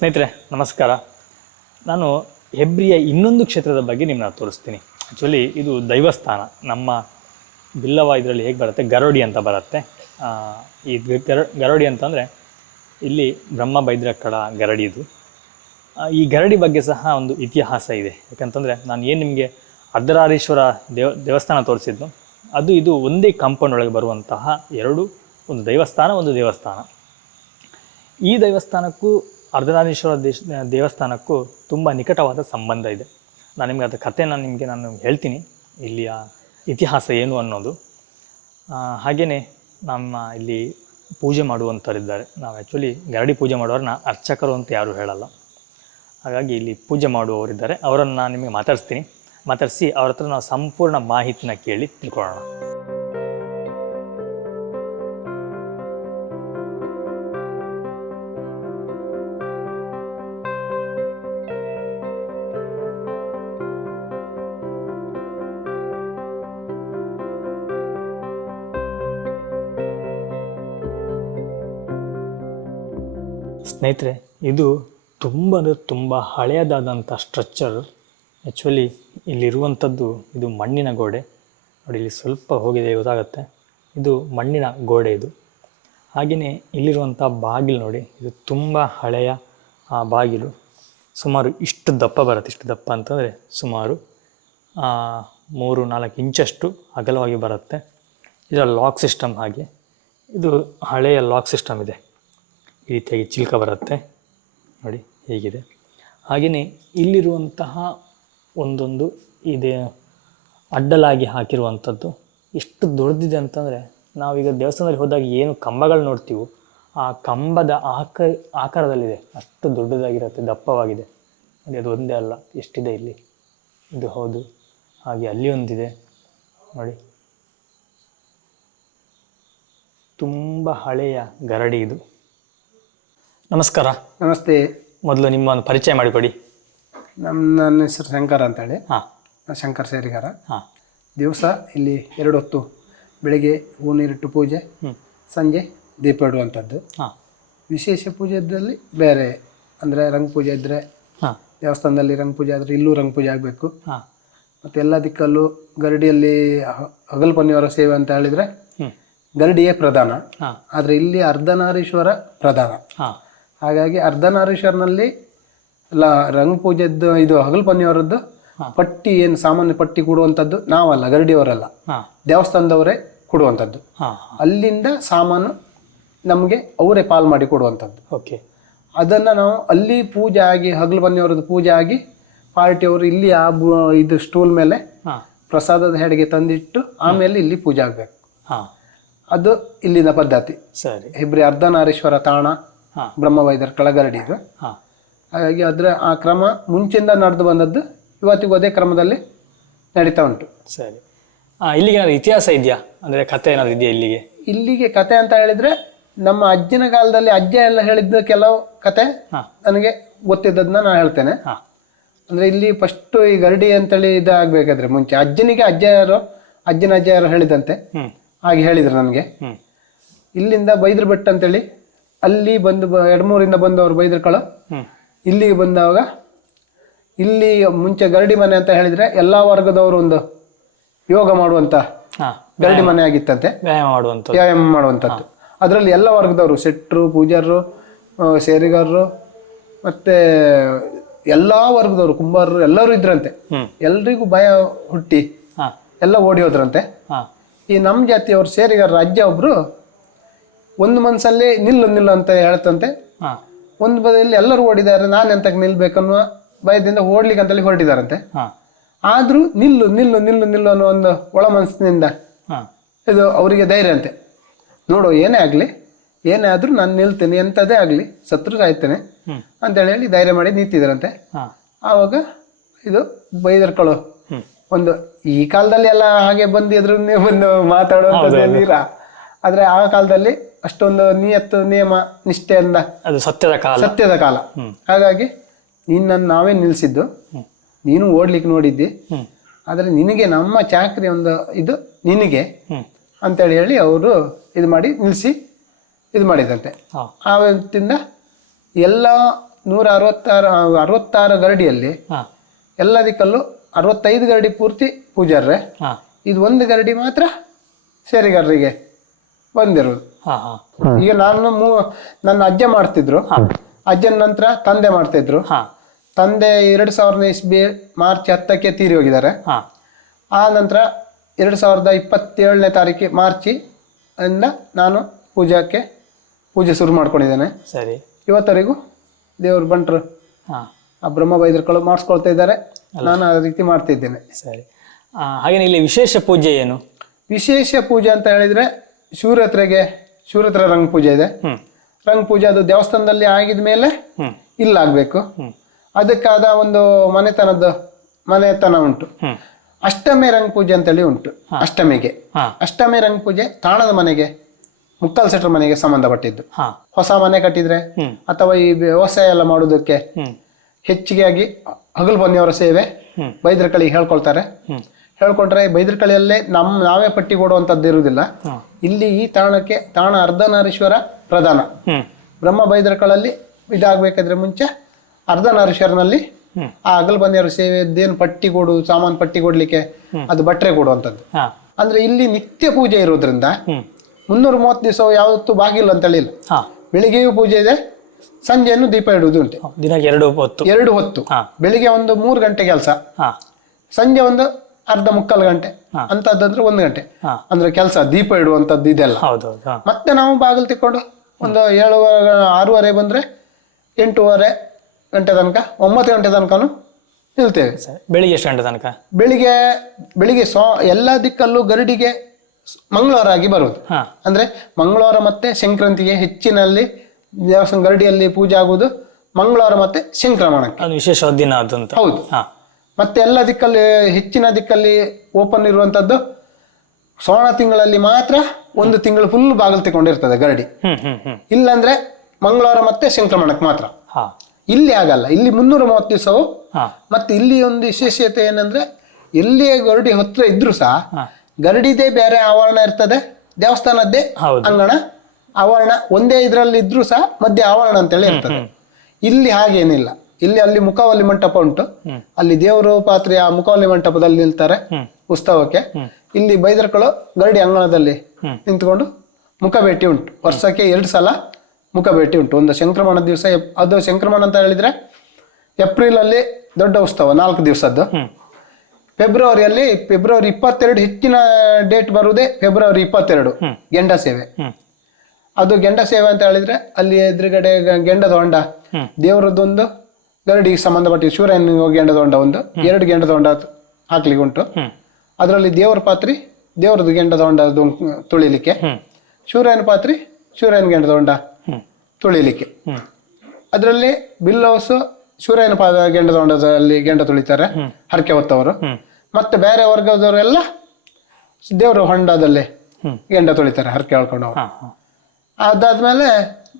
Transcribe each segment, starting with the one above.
ಸ್ನೇಹಿತರೆ ನಮಸ್ಕಾರ. ನಾನು ಹೆಬ್ರಿಯ ಇನ್ನೊಂದು ಕ್ಷೇತ್ರದ ಬಗ್ಗೆ ನಿಮ್ಮನ್ನ ತೋರಿಸ್ತೀನಿ. ಆ್ಯಕ್ಚುಲಿ ಇದು ದೈವಸ್ಥಾನ. ನಮ್ಮ ಬಿಲ್ಲವ ಇದರಲ್ಲಿ ಹೇಗೆ ಬರುತ್ತೆ, ಗರೋಡಿ ಅಂತ ಬರುತ್ತೆ. ಈ ಗರೋಡಿ ಅಂತಂದರೆ ಇಲ್ಲಿ ಬ್ರಹ್ಮ ಬೈದ್ರಕ್ಕಳ ಗರಡಿ ಇದು. ಈ ಗರಡಿ ಬಗ್ಗೆ ಸಹ ಒಂದು ಇತಿಹಾಸ ಇದೆ. ಯಾಕಂತಂದರೆ ನಾನು ಏನು ನಿಮಗೆ ಅರ್ಧನಾರೀಶ್ವರ ದೇವಸ್ಥಾನ ತೋರಿಸಿದ್ದು, ಅದು ಇದು ಒಂದೇ ಕಾಂಪೌಂಡ್ ಒಳಗೆ ಬರುವಂತಹ ಒಂದು ದೇವಸ್ಥಾನ. ಈ ದೇವಸ್ಥಾನಕ್ಕೂ ಅರ್ಧನಾರೀಶ್ವರ ದೇವಸ್ಥಾನಕ್ಕೂ ತುಂಬ ನಿಕಟವಾದ ಸಂಬಂಧ ಇದೆ. ನಾನು ನಿಮಗೆ ಅದರ ಕಥೆನ ನಾನು ಹೇಳ್ತೀನಿ, ಇಲ್ಲಿಯ ಇತಿಹಾಸ ಏನು ಅನ್ನೋದು. ಹಾಗೆಯೇ ನಮ್ಮ ಇಲ್ಲಿ ಪೂಜೆ ಮಾಡುವಂಥವರಿದ್ದಾರೆ. ನಾವು ಆ್ಯಕ್ಚುಲಿ ಗರಡಿ ಪೂಜೆ ಮಾಡೋರನ್ನ ಅರ್ಚಕರು ಅಂತ ಯಾರೂ ಹೇಳಲ್ಲ. ಹಾಗಾಗಿ ಇಲ್ಲಿ ಪೂಜೆ ಮಾಡುವವರಿದ್ದಾರೆ, ಅವರನ್ನು ನಾನು ನಿಮಗೆ ಮಾತಾಡಿಸಿ ಅವ್ರ ಹತ್ರ ನಾವು ಸಂಪೂರ್ಣ ಮಾಹಿತಿನ ಕೇಳಿ ತಿಳ್ಕೊಳ್ಳೋಣ. ಸ್ನೇಹಿತರೆ, ಇದು ತುಂಬ ಹಳೆಯದಾದಂಥ ಸ್ಟ್ರಕ್ಚರ್. ಆ್ಯಕ್ಚುಲಿ ಇಲ್ಲಿರುವಂಥದ್ದು ಇದು ಮಣ್ಣಿನ ಗೋಡೆ. ನೋಡಿ, ಇಲ್ಲಿ ಸ್ವಲ್ಪ ಹೋಗಿದೆ ಗೊತ್ತಾಗುತ್ತೆ. ಇದು ಮಣ್ಣಿನ ಗೋಡೆ ಇದು. ಹಾಗೆಯೇ ಇಲ್ಲಿರುವಂಥ ಬಾಗಿಲು ನೋಡಿ, ಇದು ತುಂಬ ಹಳೆಯ ಬಾಗಿಲು. ಸುಮಾರು ಇಷ್ಟು ದಪ್ಪ ಬರುತ್ತೆ. ಇಷ್ಟು ದಪ್ಪ ಅಂತಂದರೆ ಸುಮಾರು 3-4 ಇಂಚಷ್ಟು ಅಗಲವಾಗಿ ಬರುತ್ತೆ. ಇದರ ಲಾಕ್ ಸಿಸ್ಟಮ್ ಹಾಗೆ, ಇದು ಹಳೆಯ ಲಾಕ್ ಸಿಸ್ಟಮ್ ಇದೆ. ಈ ರೀತಿಯಾಗಿ ಚಿಲ್ಕ ಬರುತ್ತೆ ನೋಡಿ, ಹೇಗಿದೆ. ಹಾಗೆಯೇ ಇಲ್ಲಿರುವಂತಹ ಒಂದೊಂದು ಇದೆ ಅಡ್ಡಲಾಗಿ ಹಾಕಿರುವಂಥದ್ದು ಎಷ್ಟು ದೊಡ್ಡದಿದೆ ಅಂತಂದರೆ, ನಾವೀಗ ದೇವಸ್ಥಾನದಲ್ಲಿ ಹೋದಾಗ ಏನು ಕಂಬಗಳು ನೋಡ್ತೀವೋ ಆ ಕಂಬದ ಆಕಾರದಲ್ಲಿದೆ. ಅಷ್ಟು ದೊಡ್ಡದಾಗಿರುತ್ತೆ, ದಪ್ಪವಾಗಿದೆ. ನೋಡಿ, ಅದು ಒಂದೇ ಅಲ್ಲ, ಎಷ್ಟಿದೆ ಇಲ್ಲಿ. ಇದು ಹೌದು, ಹಾಗೆ ಅಲ್ಲಿ ಒಂದಿದೆ ನೋಡಿ. ತುಂಬ ಹಳೆಯ ಗರಡಿ ಇದು. ನಮಸ್ಕಾರ. ನಮಸ್ತೆ. ಮೊದಲು ನಿಮ್ಮನ್ನು ಪರಿಚಯ ಮಾಡಿಕೊಡಿ. ನನ್ನ ಹೆಸರು ಶಂಕರ್ ಅಂತೇಳಿ. ಹಾಂ, ಶಂಕರ್ ಸೇರಿಗಾರ. ಹಾಂ. ದಿವಸ ಇಲ್ಲಿ 2 ಹೊತ್ತು ಬೆಳಗ್ಗೆ ಹೂ ನೀರಿಟ್ಟು ಪೂಜೆ, ಸಂಜೆ ದೀಪ ಇಡುವಂಥದ್ದು. ಹಾಂ. ವಿಶೇಷ ಪೂಜೆಯಲ್ಲಿ ಬೇರೆ ಅಂದರೆ ರಂಗ ಪೂಜೆ ಇದ್ದರೆ ದೇವಸ್ಥಾನದಲ್ಲಿ ರಂಗ ಪೂಜೆ ಆದರೆ ಇಲ್ಲೂ ರಂಗ ಪೂಜೆ ಆಗಬೇಕು. ಮತ್ತು ಎಲ್ಲ ದಿಕ್ಕಲ್ಲೂ ಗರಡಿಯಲ್ಲಿ ಹಗಲ್ಪನ್ನಿಯವರ ಸೇವೆ ಅಂತ ಹೇಳಿದರೆ ಗರಡಿಯೇ ಪ್ರಧಾನ. ಆದರೆ ಇಲ್ಲಿ ಅರ್ಧನಾರೀಶ್ವರ ಪ್ರಧಾನ. ಹಾಗಾಗಿ ಅರ್ಧನಾರೀಶ್ವರನಲ್ಲಿ ಎಲ್ಲ ರಂಗ ಪೂಜೆದ್ದು ಇದು ಹಗಲ್ಪನ್ನಿಯವರದ್ದು ಪಟ್ಟಿ ಏನು ಸಾಮಾನ್ಯ ಪಟ್ಟಿ ಕೊಡುವಂಥದ್ದು ನಾವಲ್ಲ, ಗರಡಿಯವರಲ್ಲ, ದೇವಸ್ಥಾನದವರೇ ಕೊಡುವಂಥದ್ದು. ಅಲ್ಲಿಂದ ಸಾಮಾನು ನಮಗೆ ಅವರೇ ಪಾಲ್ ಮಾಡಿ ಕೊಡುವಂಥದ್ದು. ಓಕೆ. ಅದನ್ನು ನಾವು ಅಲ್ಲಿ ಪೂಜೆ ಆಗಿ ಹಗಲ್ಪನ್ನಿಯವರದ್ದು ಪೂಜೆ ಆಗಿ ಪಾರ್ಟಿಯವರು ಇಲ್ಲಿ ಇದು ಸ್ಟೂಲ್ ಮೇಲೆ ಪ್ರಸಾದದ ಹೆಡೆಗೆ ತಂದಿಟ್ಟು ಆಮೇಲೆ ಇಲ್ಲಿ ಪೂಜೆ ಆಗಬೇಕು. ಅದು ಇಲ್ಲಿನ ಪದ್ಧತಿ. ಸರಿ. ಹೆಬ್ರಿ ಅರ್ಧನಾರೀಶ್ವರ ತಾಣ ಬ್ರಹ್ಮವೈದ್ಯರ ಕೆಳಗರಡಿ ಇದು. ಹಾಗಾಗಿ ಆ ಕ್ರಮ ಮುಂಚಿಂದ ನಡೆದು ಬಂದದ್ದು ಇವತ್ತಿಗೂ ಅದೇ ಕ್ರಮದಲ್ಲಿ ನಡೀತಾ ಉಂಟು. ಸರಿ. ಇಲ್ಲಿಗೆ ಏನಾದ್ರು ಇತಿಹಾಸ ಇದೆಯಾ, ಅಂದರೆ ಕತೆ ಏನಾದ್ರು ಇದೆಯಾ ಇಲ್ಲಿಗೆ ಕತೆ ಅಂತ ಹೇಳಿದ್ರೆ, ನಮ್ಮ ಅಜ್ಜನ ಕಾಲದಲ್ಲಿ ಅಜ್ಜ ಎಲ್ಲ ಹೇಳಿದ್ದ ಕೆಲವು ಕತೆ ನನಗೆ ಗೊತ್ತಿದ್ದದನ್ನ ನಾನು ಹೇಳ್ತೇನೆ. ಅಂದ್ರೆ ಇಲ್ಲಿ ಫಸ್ಟ್ ಈ ಗರಡಿ ಅಂತೇಳಿ ಇದಾಗಬೇಕಾದ್ರೆ ಮುಂಚೆ ಅಜ್ಜನಿಗೆ ಅಜ್ಜನ ಅಜ್ಜ ಯಾರು ಹೇಳಿದಂತೆ ಹಾಗೆ ಹೇಳಿದ್ರು ನನಗೆ. ಇಲ್ಲಿಂದ ಬೈದ್ರ ಬೆಟ್ಟ ಅಂತೇಳಿ ಅಲ್ಲಿ ಬಂದು ಎಡಮೂರಿಂದ ಬಂದವರು ಬೈದ್ರಕಳ ಇಲ್ಲಿಗೆ ಬಂದಾಗ, ಇಲ್ಲಿ ಮುಂಚೆ ಗರಡಿ ಮನೆ ಅಂತ ಹೇಳಿದ್ರೆ ಎಲ್ಲಾ ವರ್ಗದವರು ಒಂದು ಯೋಗ ಮಾಡುವಂತ ಗರಡಿ ಮನೆ ಆಗಿತ್ತಂತೆ, ವ್ಯಾಯಾಮ ಮಾಡುವಂಥದ್ದು. ಅದರಲ್ಲಿ ಎಲ್ಲ ವರ್ಗದವರು, ಶೆಟ್ರು, ಪೂಜಾರರು, ಸೇರಿಗಾರರು, ಮತ್ತೆ ಎಲ್ಲಾ ವರ್ಗದವರು, ಕುಂಬಾರರು ಎಲ್ಲರೂ ಇದ್ರಂತೆ. ಎಲ್ರಿಗೂ ಭಯ ಹುಟ್ಟಿ ಎಲ್ಲ ಓಡಿ ಹೋದ್ರಂತೆ. ಈ ನಮ್ಮ ಜಾತಿಯವರು ಸೇರಿಗಾರರ ಅಜ್ಜ ಒಬ್ರು ಒಂದು ಮನಸ್ಸಲ್ಲಿ ನಿಲ್ಲು ಅಂತ ಹೇಳ್ತಂತೆ. ಒಂದು ಬದಿಯಲ್ಲಿ ಎಲ್ಲರೂ ಓಡಿದ್ದಾರೆ, ನಾನು ಎಂತಕ್ಕೆ ನಿಲ್ಬೇಕನ್ನುವ ಭಯದಿಂದ ಓಡ್ಲಿಕ್ಕೆ ಅಂತೇಳಿ ಹೊರಟಿದಾರಂತೆ. ಆದ್ರೂ ನಿಲ್ಲು ಅನ್ನೋ ಒಂದು ಒಳ ಮನಸ್ಸಿನಿಂದ ಇದು ಅವರಿಗೆ ಧೈರ್ಯ ಅಂತೆ. ನೋಡು, ಏನೇ ಆದ್ರೂ ನಾನು ನಿಲ್ತೇನೆ, ಎಂಥದೇ ಆಗ್ಲಿ, ಸತ್ರು ಸಾಯ್ತೇನೆ ಅಂತೇಳಿ ಹೇಳಿ ಧೈರ್ಯ ಮಾಡಿ ನಿಂತಿದ್ದಾರಂತೆ. ಆವಾಗ ಇದು ಬೈದರ್ಕಳು ಒಂದು, ಈ ಕಾಲದಲ್ಲಿ ಎಲ್ಲ ಹಾಗೆ ಬಂದು ಎದುರು ಬಂದು ಮಾತಾಡುವಂಥದ್ದು, ಆದ್ರೆ ಆ ಕಾಲದಲ್ಲಿ ಅಷ್ಟೊಂದು ನಿಯಮ ನಿಷ್ಠೆಯಿಂದ ಸತ್ಯದ ಕಾಲ. ಹಾಗಾಗಿ ನಿನ್ನನ್ನು ನಾವೇ ನಿಲ್ಸಿದ್ದು, ನೀನು ಓಡ್ಲಿಕ್ಕೆ ನೋಡಿದ್ದಿ, ಆದ್ರೆ ನಿನಗೆ ನಮ್ಮ ಚಾಕ್ರಿ ಒಂದು ಇದು ನಿನಗೆ ಅಂತೇಳಿ ಹೇಳಿ ಅವರು ಇದು ಮಾಡಿ ನಿಲ್ಲಿಸಿ ಇದು ಮಾಡಿದಂತೆ. ಆವತ್ತಿಂದ ಎಲ್ಲ 166 ಗರಡಿಯಲ್ಲಿ ಹಾ ಎಲ್ಲ ದಿಕ್ಕಲ್ಲೂ 65 ಗರಡಿ ಪೂರ್ತಿ ಪೂಜಾರ್ರೆ, ಹಾ ಇದು ಒಂದು ಗರಡಿ ಮಾತ್ರ ಸೇರಿಗಾರರಿಗೆ ಬಂದಿರೋದು. ಹಾ ಹಾ ಈಗ ನನ್ನ ಅಜ್ಜ ಮಾಡ್ತಿದ್ರು, ಅಜ್ಜನ ನಂತರ ತಂದೆ ಮಾಡ್ತಿದ್ರು. ಹಾ ತಂದೆ 2000 ಇಸ್ವಿ ಮಾರ್ಚ್ 10ಕ್ಕೆ ತೀರಿ ಹೋಗಿದ್ದಾರೆ. ಹಾ ಆ ನಂತರ 2027ನೇ ತಾರೀಕು ಮಾರ್ಚಿ ಇಂದ ನಾನು ಪೂಜೆ ಶುರು ಮಾಡ್ಕೊಂಡಿದ್ದೇನೆ. ಸರಿ. ಇವತ್ತವರೆಗೂ ದೇವ್ರ ಬಂಟರು ಹಾ ಆ ಬ್ರಹ್ಮ ಬೈದ್ರಗಳು ಮಾಡಿಸ್ಕೊಳ್ತಾ ಇದ್ದಾರೆ, ನಾನು ಆ ರೀತಿ ಮಾಡ್ತಿದ್ದೇನೆ. ಸರಿ. ಹಾಗೇನೆ ಇಲ್ಲಿ ವಿಶೇಷ ಪೂಜೆ ಏನು? ವಿಶೇಷ ಪೂಜೆ ಅಂತ ಹೇಳಿದ್ರೆ ಶಿವರಾತ್ರಿ ರಂಗ ಪೂಜೆ ಇದೆ. ರಂಗ ಪೂಜೆ ಅದು ದೇವಸ್ಥಾನದಲ್ಲಿ ಆಗಿದ ಮೇಲೆ ಇಲ್ಲಾಗಬೇಕು. ಅದಕ್ಕಾದ ಒಂದು ಮನೆತನ ಉಂಟು. ಅಷ್ಟಮಿ ರಂಗ ಪೂಜೆ ಅಂತೇಳಿ ಉಂಟು. ಅಷ್ಟಮಿ ರಂಗ ಪೂಜೆ ತಾಣದ ಮನೆಗೆ, ಮುಕ್ಕಲ್ ಸೆಟ್ರ ಮನೆಗೆ ಸಂಬಂಧಪಟ್ಟಿದ್ದು. ಹೊಸ ಮನೆ ಕಟ್ಟಿದ್ರೆ ಅಥವಾ ಈ ವ್ಯವಸಾಯ ಎಲ್ಲ ಮಾಡುವುದಕ್ಕೆ ಹೆಚ್ಚಿಗೆ ಆಗಿ ಹಗಲು ಬನ್ನಿಯವರ ಸೇವೆ ಬೈದ್ರಕಳಿಗೆ ಹೇಳ್ಕೊಂಡ್ರೆ ಬೈದ್ರಕಳಿಯಲ್ಲೇ ನಾವೇ ಪಟ್ಟಿ ಕೊಡುವಂತದ್ದು ಇರುವುದಿಲ್ಲ. ಇಲ್ಲಿ ಈ ತಾಣ ಅರ್ಧನಾರೀಶ್ವರ ಪ್ರಧಾನ. ಬ್ರಹ್ಮ ಬೈದ್ರಕಳಲ್ಲಿ ಇದಾಗಬೇಕಾದ್ರೆ ಮುಂಚೆ ಅರ್ಧನಾರೀಶ್ವರನಲ್ಲಿ ಆ ಹಗಲು ಬನ್ನಿಯವರ ಸೇವೆದ್ದೇನು ಸಾಮಾನು ಪಟ್ಟಿ ಕೊಡ್ಲಿಕ್ಕೆ ಅದು ಬಟ್ರೆ ಕೊಡುವಂಥದ್ದು. ಅಂದ್ರೆ ಇಲ್ಲಿ ನಿತ್ಯ ಪೂಜೆ ಇರೋದ್ರಿಂದ 330 ದಿವಸ ಯಾವತ್ತೂ ಬಾಗಿಲು ಅಂತ ಹೇಳಿಲ್ಲ. ಬೆಳಿಗ್ಗೆಯೂ ಪೂಜೆ ಇದೆ, ಸಂಜೆಯನ್ನು ದೀಪ ಇಡುವುದು ಉಂಟು. ದಿನ 2 ಹೊತ್ತು. ಬೆಳಿಗ್ಗೆ ಒಂದು 3 ಗಂಟೆ ಕೆಲಸ, ಸಂಜೆ ಒಂದು ಅರ್ಧ ಮುಕ್ಕಾಲು ಗಂಟೆ ಅಂತದಂದ್ರೆ 1 ಗಂಟೆ ಅಂದ್ರೆ ಕೆಲಸ ದೀಪ ಇಡುವಂತದ್ದು ಇದೆಲ್ಲ. ಮತ್ತೆ ನಾವು ಬಾಗಿಲು ತಿಕ್ಕೊಂಡು ಒಂದು 6:30 ಬಂದ್ರೆ 8:30 ಗಂಟೆ ತನಕ 9 ಗಂಟೆ ತನಕನು ನಿಲ್ತೇವೆ. ಬೆಳಿಗ್ಗೆ ಎಷ್ಟು ಗಂಟೆ ತನಕ? ಬೆಳಿಗ್ಗೆ ಎಲ್ಲ ದಿಕ್ಕಲ್ಲೂ ಗರುಡಿಗೆ ಮಂಗಳವಾರ ಆಗಿ ಬರುವುದು. ಅಂದ್ರೆ ಮಂಗಳವಾರ ಮತ್ತೆ ಸಂಕ್ರಾಂತಿಗೆ ಹೆಚ್ಚಿನಲ್ಲಿ ದೇವಸ್ಥಾನ ಗರಡಿಯಲ್ಲಿ ಪೂಜೆ ಆಗುವುದು ಮಂಗಳವಾರ ಮತ್ತೆ ಸಂಕ್ರಮಣಕ್ಕೆ. ವಿಶೇಷವಾದ ದಿನ ಅದಂತ. ಹೌದು. ಮತ್ತೆ ಎಲ್ಲ ದಿಕ್ಕಲ್ಲಿ ಹೆಚ್ಚಿನ ದಿಕ್ಕಲ್ಲಿ ಓಪನ್ ಇರುವಂತದ್ದು ಶ್ರಾವಣ ತಿಂಗಳಲ್ಲಿ ಮಾತ್ರ 1 ತಿಂಗಳು ಫುಲ್ ಬಾಗಿಲು ತಗೊಂಡಿರ್ತದೆ ಗರಡಿ. ಇಲ್ಲಾಂದ್ರೆ ಮಂಗಳವಾರ ಮತ್ತೆ ಸಂಕ್ರಮಣಕ್ಕೆ ಮಾತ್ರ. ಇಲ್ಲಿ ಆಗಲ್ಲ. ಇಲ್ಲಿ 330 ದಿವಸವು. ಮತ್ತೆ ಇಲ್ಲಿ ಒಂದು ವಿಶೇಷತೆ ಏನಂದ್ರೆ ಎಲ್ಲಿಯೇ ಗರಡಿ ಹತ್ರ ಇದ್ರು ಸಹ ಗರಡಿದೇ ಬೇರೆ ಆವರಣ ಇರ್ತದೆ, ದೇವಸ್ಥಾನದ್ದೇ ಅಂಗಣ ಆವರಣ ಒಂದೇ ಇದ್ರಲ್ಲಿ ಇದ್ರು ಸಹ ಮಧ್ಯೆ ಆವರಣ ಅಂತೇಳಿ ಇರ್ತದೆ. ಇಲ್ಲಿ ಹಾಗೇನಿಲ್ಲ. ಅಲ್ಲಿ ಮುಖವಲ್ಲಿ ಮಂಟಪ ಉಂಟು, ಅಲ್ಲಿ ದೇವರು ಪಾತ್ರೆ ಆ ಮುಖವಲ್ಲಿ ಮಂಟಪದಲ್ಲಿ ನಿಲ್ತಾರೆ ಉತ್ಸವಕ್ಕೆ. ಇಲ್ಲಿ ಬೈದರ್ಕಳು ಗರಡಿ ಅಂಗಣದಲ್ಲಿ ನಿಂತ್ಕೊಂಡು ಮುಖ ಭೇಟಿ ಉಂಟು. ವರ್ಷಕ್ಕೆ 2 ಸಲ ಮುಖ ಭೇಟಿ ಉಂಟು. ಒಂದು ಸಂಕ್ರಮಣ ದಿವಸ, ಅದು ಸಂಕ್ರಮಣ ಅಂತ ಹೇಳಿದ್ರೆ ಏಪ್ರಿಲ್ ಅಲ್ಲಿ ದೊಡ್ಡ ಉತ್ಸವ 4 ದಿವಸದ್ದು. ಫೆಬ್ರವರಿ 22 ಹೆಚ್ಚಿನ ಡೇಟ್ ಬರುವುದೇ ಫೆಬ್ರವರಿ 22 ಗೆಂಡ ಸೇವೆ. ಅದು ಗೆಂಡ ಸೇವೆ ಅಂತ ಹೇಳಿದ್ರೆ ಅಲ್ಲಿ ಎದುರುಗಡೆ ಗೆಂಡದ ಹೊಂಡ ದೇವರದ್ದೊಂದು, ಗರಡಿಗೆ ಸಂಬಂಧಪಟ್ಟ ಶಿವರಾಯನ ಗೆಂಡದ ಹೊಂಡ ಒಂದು, 2 ಗೆಂಡದ ಹೊಂಡ ಹಾಕ್ಲಿಕ್ಕೆ ಉಂಟು. ಅದರಲ್ಲಿ ದೇವರ ಪಾತ್ರಿ ದೇವರದ್ದು ಗೆಂಡದ ಹೊಂಡ ತುಳಿಲಿಕ್ಕೆ, ಶಿವರಾಯನ ಪಾತ್ರಿ ಶಿವರಾಯನ ಗೆಂಡದ ಹೊಂಡ ತುಳಿಲಿಕ್ಕೆ. ಅದರಲ್ಲಿ ಬಿಲ್ ಹೌಸ್ ಶಿವರಾಯನ ಗೆಂಡದ ಹೊಂಡದಲ್ಲಿ ಗೆಂಡ ತುಳಿತಾರೆ ಹರಕೆ ಹೊತ್ತವರು. ಮತ್ತೆ ಬೇರೆ ವರ್ಗದವರೆಲ್ಲ ದೇವರ ಹೊಂಡದಲ್ಲಿ ಗೆಂಡ ತುಳಿತಾರೆ ಹರಕೆ ಹೇಳ್ಕೊಂಡವರು. ಅದಾದ್ಮೇಲೆ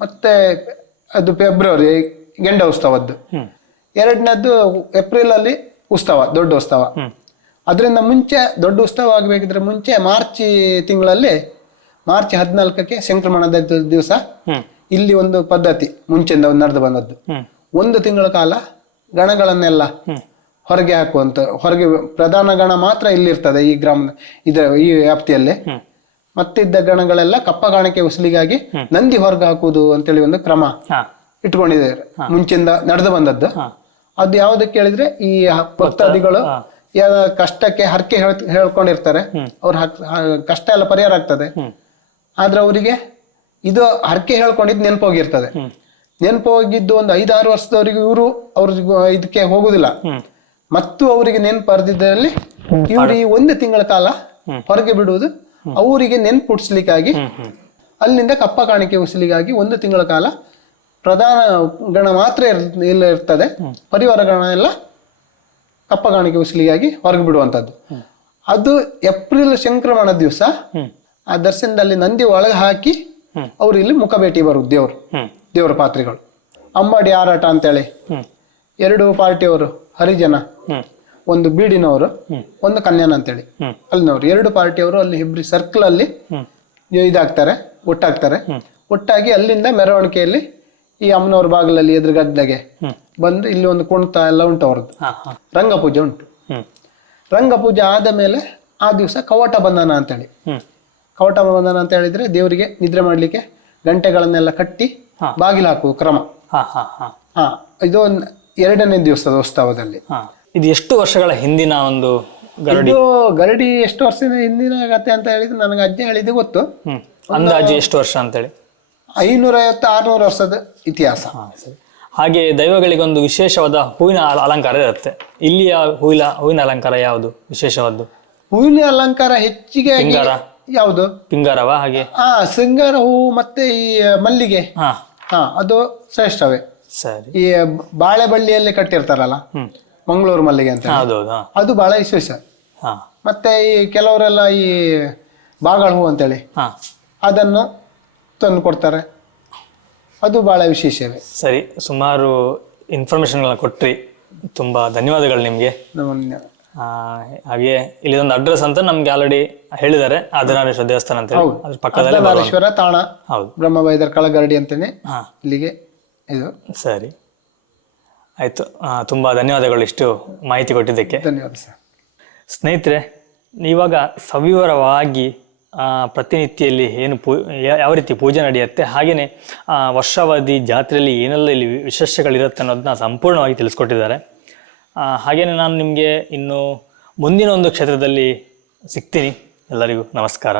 ಮತ್ತೆ ಅದು ಫೆಬ್ರವರಿ ಗೆಂಡ ಉತ್ಸವದ್ದು. 2ನೇದ್ದು ಏಪ್ರಿಲ್ ಅಲ್ಲಿ ಉತ್ಸವ, ದೊಡ್ಡ ಉತ್ಸವ. ಅದರಿಂದ ಮುಂಚೆ ದೊಡ್ಡ ಉತ್ಸವ ಆಗಬೇಕಿದ್ರೆ ಮುಂಚೆ ಮಾರ್ಚ್ ತಿಂಗಳಲ್ಲಿ ಮಾರ್ಚ್ 14ಕ್ಕೆ ಸಂಕ್ರಮಣದ ದಿವಸ ಇಲ್ಲಿ ಒಂದು ಪದ್ಧತಿ ಮುಂಚೆಯಿಂದ ನಡೆದು ಬಂದದ್ದು. 1 ತಿಂಗಳ ಕಾಲ ಗಣಗಳನ್ನೆಲ್ಲ ಹೊರಗೆ ಹಾಕುವಂತ, ಹೊರಗೆ ಪ್ರಧಾನ ಗಣ ಮಾತ್ರ ಇಲ್ಲಿರ್ತದೆ ಈ ಈ ವ್ಯಾಪ್ತಿಯಲ್ಲಿ. ಮತ್ತಿದ್ದ ಗಣಗಳೆಲ್ಲ ಕಪ್ಪ ಕಾಣಿಕೆ ಉಸಲಿಗಾಗಿ ನಂದಿ ಹೊರಗೆ ಹಾಕುವುದು ಅಂತೇಳಿ ಒಂದು ಕ್ರಮ ಇಟ್ಕೊಂಡಿದ್ದಾರೆ, ಮುಂಚಿಂದ ನಡೆದು ಬಂದದ್ದು. ಅದು ಯಾವ್ದಕ್ಕೆ ಹೇಳಿದ್ರೆ ಈ ಭಕ್ತಾದಿಗಳು ಕಷ್ಟಕ್ಕೆ ಹರಕೆ ಹೇಳ್ಕೊಂಡಿರ್ತಾರೆ, ಅವ್ರ ಕಷ್ಟ ಎಲ್ಲ ಪರಿಹಾರ ಆಗ್ತದೆ. ಆದ್ರೆ ಅವರಿಗೆ ಇದು ಹರಕೆ ಹೇಳ್ಕೊಂಡಿದ್ದು ನೆನಪೋಗಿರ್ತದೆ. ನೆನಪೋಗಿದ್ದು ಒಂದು 5-6 ವರ್ಷದವರೆಗೂ ಅವ್ರಿಗೆ ಇದಕ್ಕೆ ಹೋಗುದಿಲ್ಲ. ಮತ್ತು ಅವರಿಗೆ ನೆನಪು ಬರ್ದಿದ್ದಲ್ಲಿ ಇವ್ರು ಈ 1 ತಿಂಗಳ ಕಾಲ ಹೊರಗೆ ಬಿಡುವುದು ಅವರಿಗೆ ನೆನಪುಡ್ಸ್ಲಿಕ್ಕಾಗಿ, ಅಲ್ಲಿಂದ ಕಪ್ಪ ಕಾಣಿಕೆ ಉಸಲಿಗಾಗಿ 1 ತಿಂಗಳ ಕಾಲ ಪ್ರಧಾನ ಗಣ ಮಾತ್ರ ಇಲ್ಲ ಇರ್ತದೆ, ಪರಿವಾರ ಗಣ ಎಲ್ಲ ಕಪ್ಪ ಕಾಣಿಕೆ ಉಸಲಿಗಾಗಿ ಹೊರಗೆ ಬಿಡುವಂತದ್ದು. ಅದು ಏಪ್ರಿಲ್ ಸಂಕ್ರಮಣ ದಿವಸ ಆ ದರ್ಶನದಲ್ಲಿ ನಂದಿ ಒಳಗೆ ಹಾಕಿ ಅವ್ರು ಇಲ್ಲಿ ಮುಖ ಭೇಟಿ ಬರುದು ದೇವರ ಪಾತ್ರಿಗಳು. ಅಂಬಾಡಿ ಆರಾಟ ಅಂತೇಳಿ 2 ಪಾರ್ಟಿಯವರು, ಹರಿಜನ, ಒಂದು ಬೀಡಿನವರು, ಒಂದು ಕನ್ಯಾನ ಅಂತೇಳಿ ಅಲ್ಲಿನವರು, 2 ಪಾರ್ಟಿಯವರು ಅಲ್ಲಿ ಹೆಬ್ರಿ ಸರ್ಕಲ್ ಅಲ್ಲಿ ಒಟ್ಟಾಗ್ತಾರೆ. ಒಟ್ಟಾಗಿ ಅಲ್ಲಿಂದ ಮೆರವಣಿಗೆಯಲ್ಲಿ ಈ ಅಮ್ಮನವ್ರ ಬಾಗಿಲಲ್ಲಿ ಎದುರುಗಡ್ಡೆಗೆ ಹ್ಮ್. ಬಂದು ಇಲ್ಲಿ ಒಂದು ಕುಣಿತ ಎಲ್ಲ ಉಂಟು ಅವ್ರದ್ದು. ಹಾ ಹಾ ರಂಗಪೂಜೆ ಉಂಟು. ಹ್ಮ್ ರಂಗಪೂಜೆ ಆದ ಮೇಲೆ ಆ ದಿವಸ ಕವಟ ಬಂಧನ ಅಂತೇಳಿ. ಹ್ಮ್ ಕವಟ ಬಂಧನ ಅಂತ ಹೇಳಿದ್ರೆ ದೇವರಿಗೆ ನಿದ್ರೆ ಮಾಡ್ಲಿಕ್ಕೆ ಗಂಟೆಗಳನ್ನೆಲ್ಲ ಕಟ್ಟಿ ಹಾ. ಬಾಗಿಲು ಹಾಕುವ ಕ್ರಮ. ಹಾ ಹಾ ಹಾ ಹಾ, ಇದು ಎರಡನೇ ದಿವಸದ ಉತ್ಸವದಲ್ಲಿ. ಹಾ ಇದು ಎಷ್ಟು ವರ್ಷಗಳ ಹಿಂದಿನ ಒಂದು ಗರಡಿ? ಇದು ಗರಡಿ ಎಷ್ಟು ವರ್ಷದ ಹಿಂದಿನ ಕತೆ ಅಂತ ಹೇಳಿದ್ರೆ ನನಗೆ ಅಜ್ಜ ಹೇಳಿದ್ದು ಗೊತ್ತು. ಹ್ಮ್ ಅಂದಾಜು ಎಷ್ಟು ವರ್ಷ ಅಂತೇಳಿ? 550-600 ವರ್ಷದ ಇತಿಹಾಸ. ಹಾ ಸರಿ. ಹಾಗೆ ದೈವಗಳಿಗೊಂದು ವಿಶೇಷವಾದ ಹೂವಿನ ಅಲಂಕಾರ ಇರುತ್ತೆ. ಇಲ್ಲಿಯ ಹೂವಿನ ಅಲಂಕಾರ ಯಾವುದು ವಿಶೇಷವಾದ್ದು? ಹೂವಿನ ಅಲಂಕಾರ ಹೆಚ್ಚಿಗೆ ಆಗಿ ಪಿಂಗಾರ? ಯಾವುದು? ಪಿಂಗಾರವಾ? ಹಾಗೆ ಶೃಂಗಾರ ಹೂವು ಮತ್ತೆ ಈ ಮಲ್ಲಿಗೆ. ಹಾ ಅದು ಶ್ರೇಷ್ಠವೇ. ಸರಿ. ಈ ಬಾಳೆ ಬಳ್ಳಿಯಲ್ಲಿ ಕಟ್ಟಿರ್ತಾರಲ್ಲ, ಹ್ಮ್ ಮಂಗಳೂರು ಮಲ್ಲಿಗೆ ಅಂತ, ಹೌದೌದು. ಹಾ ಅದು ಬಹಳ ವಿಶೇಷ. ಹಾ ಮತ್ತೆ ಈ ಕೆಲವರೆಲ್ಲ ಈ ಬಾಗಳ ಹೂ ಅಂತೇಳಿ ಹಾ ಅದನ್ನು ತಂದು ಕೊಡ್ತಾರೆ, ಅದು ಬಹಳ ವಿಶೇಷವೇ. ಸರಿ, ಸುಮಾರು ಇನ್ಫಾರ್ಮೇಶನ್ಗಳನ್ನ ಕೊಟ್ರಿ, ತುಂಬಾ ಧನ್ಯವಾದಗಳು ನಿಮ್ಗೆ. ನಮ್ಮ ಹಾಗೆ ಇಲ್ಲಿದೊಂದು ಅಡ್ರೆಸ್ ಅಂತ ನಮ್ಗೆ ಆಲ್ರೆಡಿ ಹೇಳಿದ್ದಾರೆ, ಅರ್ಧನಾರೀಶ್ವರ ದೇವಸ್ಥಾನ ಅಂತ ಹೇಳಿ. ಅದ್ರ ಪಕ್ಕದಲ್ಲಿ ಅರ್ಧನಾರೀಶ್ವರ ತಾಣ, ಹೌದು, ಬ್ರಹ್ಮಬೈದರ್ ಕಳಗರಡಿ ಅಂತಾನೆ ಹಾ ಇಲ್ಲಿಗೆ ಇದು. ಸರಿ, ಆಯ್ತು. ತುಂಬಾ ಧನ್ಯವಾದಗಳು ಇಷ್ಟು ಮಾಹಿತಿ ಕೊಟ್ಟಿದ್ದಕ್ಕೆ. ಧನ್ಯವಾದ ಸರ್. ಸ್ನೇಹಿತರೆ, ಇವಾಗ ಸವಿವರವಾಗಿ ಪ್ರತಿನಿತ್ಯಲ್ಲಿ ಏನು ಯಾವ ರೀತಿ ಪೂಜೆ ನಡೆಯುತ್ತೆ, ಹಾಗೆಯೇ ವರ್ಷಾವಧಿ ಜಾತ್ರೆಯಲ್ಲಿ ಏನೆಲ್ಲ ಇಲ್ಲಿ ವಿಶೇಷಗಳಿರುತ್ತೆ ಅನ್ನೋದನ್ನ ಸಂಪೂರ್ಣವಾಗಿ ತಿಳಿಸ್ಕೊಟ್ಟಿದ್ದಾರೆ. ಹಾಗೆಯೇ ನಾನು ನಿಮಗೆ ಇನ್ನು ಮುಂದಿನ ಒಂದು ಕ್ಷೇತ್ರದಲ್ಲಿ ಸಿಗ್ತೀನಿ. ಎಲ್ಲರಿಗೂ ನಮಸ್ಕಾರ.